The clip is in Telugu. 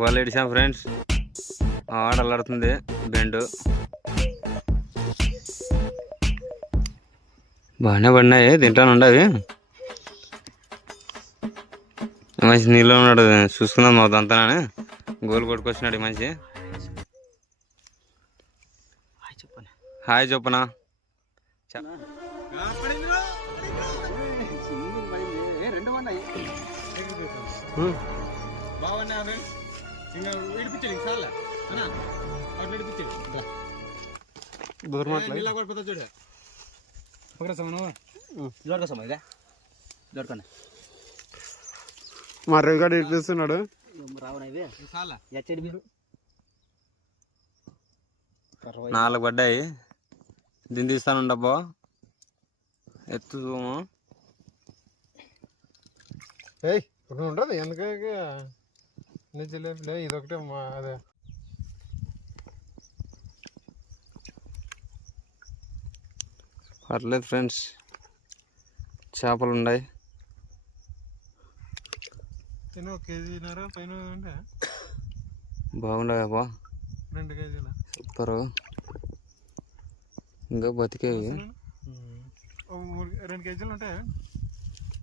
వాళ్ళు ఇడిసాం ఫ్రెండ్స్, ఆడ అల్లాడుతుంది బెండు. బాగానే పడినాయి, తింటాను ఉండవి. మంచి నీళ్ళు ఉన్నాడు, చూసుకుందాం మొత్తం అంతా. గోలు కొట్టుకొచ్చినాడు ఈ మనిషి. హాయ్ చెప్పనా. మా రవిగాడు ఇస్తున్నాడు. నాలుగు పడ్డాయి, దీన్ని తీస్తాను డబ్బా ఎత్తు. ఇప్పుడు ఉండదు ఎందుకంటే జిలేబీలే ఇదొకటే అదే. పర్లేదు ఫ్రెండ్స్, చేపలు ఉన్నాయి. కేజీన్నర పైన ఉంటే బాగుండవా బా, 2 కేజీలు సూపర్. ఇంకా బతికేవి 2 కేజీలు ఉంటాయి.